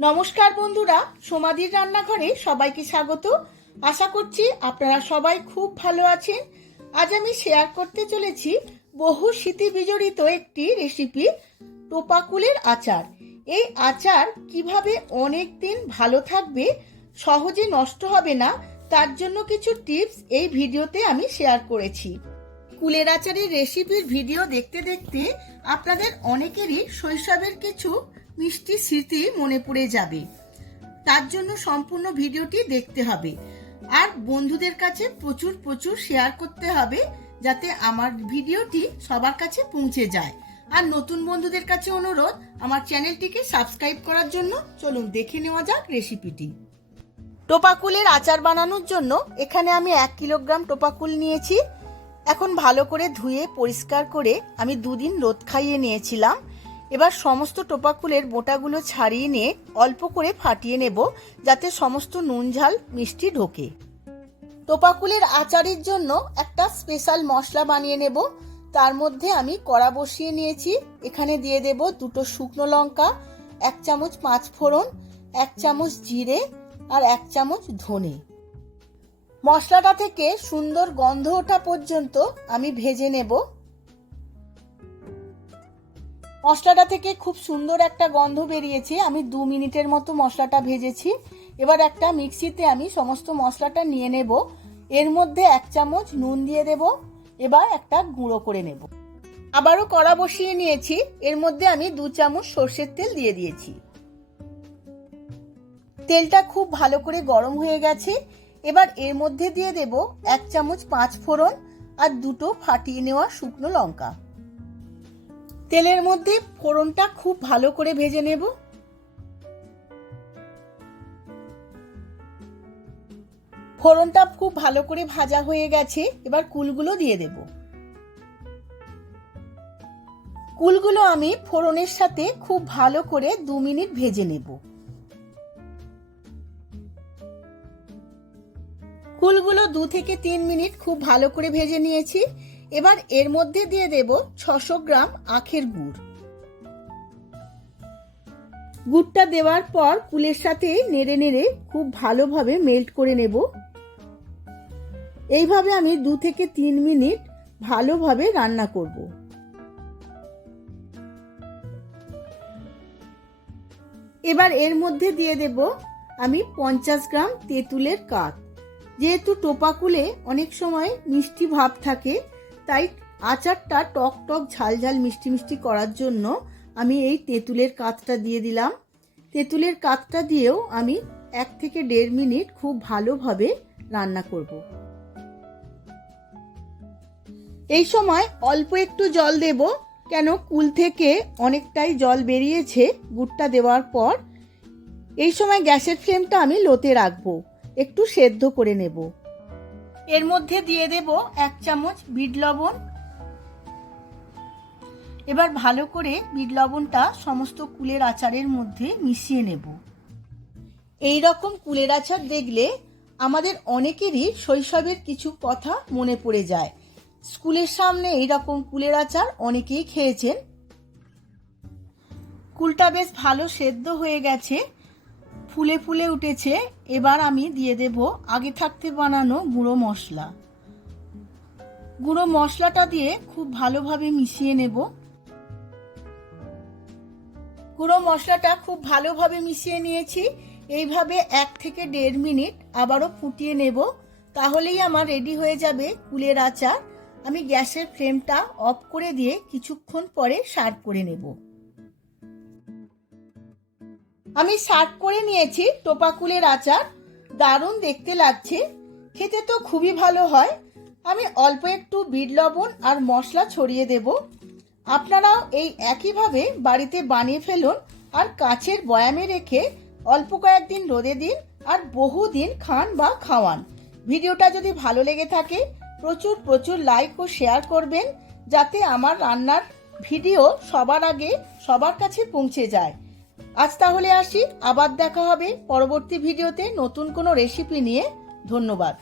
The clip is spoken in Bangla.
নমস্কার বন্ধুরা, সোমাদির রান্নাঘরে সবাইকে স্বাগত। আশা করছি আপনারা সবাই খুব ভালো আছেন। আজ আমি শেয়ার করতে চলেছি বহু স্মৃতি বিজড়িত একটি রেসিপি, টোপা কুলের আচার। এই আচার কিভাবে অনেক দিন ভালো থাকবে, সহজে নষ্ট হবে না, তার জন্য কিছু টিপস এই ভিডিওতে আমি শেয়ার করেছি। কুলের আচারের রেসিপির ভিডিও দেখতে দেখতে আপনাদের অনেকেরই শৈশবের কিছু মিষ্টি স্মৃতি মনে পড়ে যাবে। তার জন্য সম্পূর্ণ ভিডিওটি দেখতে হবে আর বন্ধুদের কাছে প্রচুর প্রচুর শেয়ার করতে হবে, যাতে আমার ভিডিওটি সবার কাছে পৌঁছে যায়। আর নতুন বন্ধুদের কাছে অনুরোধ, আমার চ্যানেলটিকে সাবস্ক্রাইব করার জন্য। চলুন দেখে নেওয়া যাক রেসিপিটি। টোপা কুলের আচার বানানোর জন্য এখানে আমি 1 কিলোগ্রাম টোপা কুল নিয়েছি। এখন ভালো করে ধুয়ে পরিষ্কার করে আমি 2 দিন রোদ খাইয়ে নিয়েছিলাম। এবার সমস্ত টোপা কুলের বোটাগুলো ছাড়িয়ে নিয়ে অল্প করে ফাটিয়ে নেব, যাতে সমস্ত নুন ঝাল মিষ্টি ঢোকে। টোপা কুলের আচারের জন্য একটা স্পেশাল মশলা বানিয়ে নেব। তার মধ্যে আমি কড়া বসিয়ে নিয়েছি। এখানে দিয়ে দেব 2টো শুকনো লঙ্কা, 1 চামচ 5 ফোড়ন, 1 চামচ জিরে আর 1 চামচ ধনে। মশলাটা থেকে সুন্দর গন্ধ ওঠা পর্যন্ত আমি ভেজে নেব। মশলাটা থেকে খুব সুন্দর একটা গন্ধ বেরিয়েছে। আমি 2 মিনিটের মতো মশলাটা ভেজেছি। এবার একটা মিক্সিতে আমি সমস্ত মশলাটা নিয়ে নেব। এর মধ্যে 1 চামচ নুন দিয়ে দেব। এবার একটা গুঁড়ো করে নেব। আবারও কড়া বসিয়ে নিয়েছি। এর মধ্যে আমি 2 চামচ সর্ষের তেল দিয়ে দিয়েছি। তেলটা খুব ভালো করে গরম হয়ে গেছে। এবার এর মধ্যে দিয়ে দেব 1 চামচ 5 ফোড়ন আর 2টো ফাটিয়ে নেওয়া শুকনো লঙ্কা। তেলের মধ্যে ফোড়নটা খুব ভালো করে ভেজে নেব। ফোড়নটা খুব ভালো করে ভাজা হয়ে গেছে। এবার কুলগুলো দিয়ে দেব। কুলগুলো আমি ফোড়নের সাথে খুব ভালো করে 2 মিনিট ভেজে নেব। কুলগুলো 2 থেকে 3 মিনিট খুব ভালো করে ভেজে নিয়েছি। এবার এর মধ্যে দিয়ে দেব 600 গ্রাম আখের গুড়। গুড়টা দেওয়ার পর কুলের সাথে নেড়ে নেড়ে খুব ভালোভাবে মেল্ট করে নেব। এইভাবে আমি 2 থেকে 3 মিনিট ভালোভাবে রান্না করব। এবার এর মধ্যে দিয়ে দেব আমি 50 গ্রাম তেঁতুলের কাঠ। যেহেতু টোপা কুলে অনেক সময় মিষ্টি ভাব থাকে, তাই আচারটা টক টক ঝাল ঝাল মিষ্টি মিষ্টি করার জন্য আমি এই তেঁতুলের কাঠটা দিয়ে দিলাম। তেঁতুলের কাঠটা দিয়েও আমি 1 থেকে 1.5 মিনিট খুব ভালোভাবে রান্না করব। এই সময় অল্প একটু জল দেব, কেন কুল থেকে অনেকটাই জল বেরিয়েছে গুড়টা দেওয়ার পর। এই সময় গ্যাসের ফ্লেমটা আমি লোতে রাখবো, একটু সেদ্ধ করে নেব। এর মধ্যে দিয়ে দেব 1 চামচ বিট লবণ। এবার ভালো করে বিট লবণটা সমস্ত কুলের আচারের মধ্যে মিশিয়ে নেব। এই রকম কুলের আচার দেখলে আমাদের অনেকেরই শৈশবের কিছু কথা মনে পড়ে যায়। স্কুলের সামনে এই রকম কুলের আচার অনেকেই খেয়েছেন। কুলটা বেশ ভালো সেদ্ধ হয়ে গেছে, ফুলে ফুলে উঠেছে। এবার আমি দিয়ে দেব আগে থাকতে বানানো গুঁড়ো মশলা। গুঁড়ো মশলাটা দিয়ে খুব ভালোভাবে মিশিয়ে নেব। গুঁড়ো মশলাটা খুব ভালোভাবে মিশিয়ে নিয়েছি। এইভাবে 1 থেকে 1.5 মিনিট আবারও ফুটিয়ে নেব। তাহলেই আমার রেডি হয়ে যাবে কুলের আচার। আমি গ্যাসের ফ্লেমটা অফ করে দিয়ে কিছুক্ষণ পরে সার্ভ করে নেব। আমি সার্ভ করে নিয়েছি টোপা কুলের আচার। দারুণ দেখতে লাগছে, খেতে তো খুবই ভালো হয়। আমি অল্প একটু বিট লবণ আর মশলা ছড়িয়ে দেব। আপনারাও এই একইভাবে বাড়িতে বানিয়ে ফেলুন আর কাচের বয়ামে রেখে অল্প কয়েকদিন রোদে দিন আর বহুদিন খান বা খাওয়ান। ভিডিওটা যদি ভালো লেগে থাকে প্রচুর প্রচুর লাইক ও শেয়ার করবেন, যাতে আমার রান্নার ভিডিও সবার আগে সবার কাছে পৌঁছে যায়। আজ তাহলে আসি, আবার দেখা হবে পরবর্তী ভিডিওতে নতুন কোনো রেসিপি নিয়ে। ধন্যবাদ।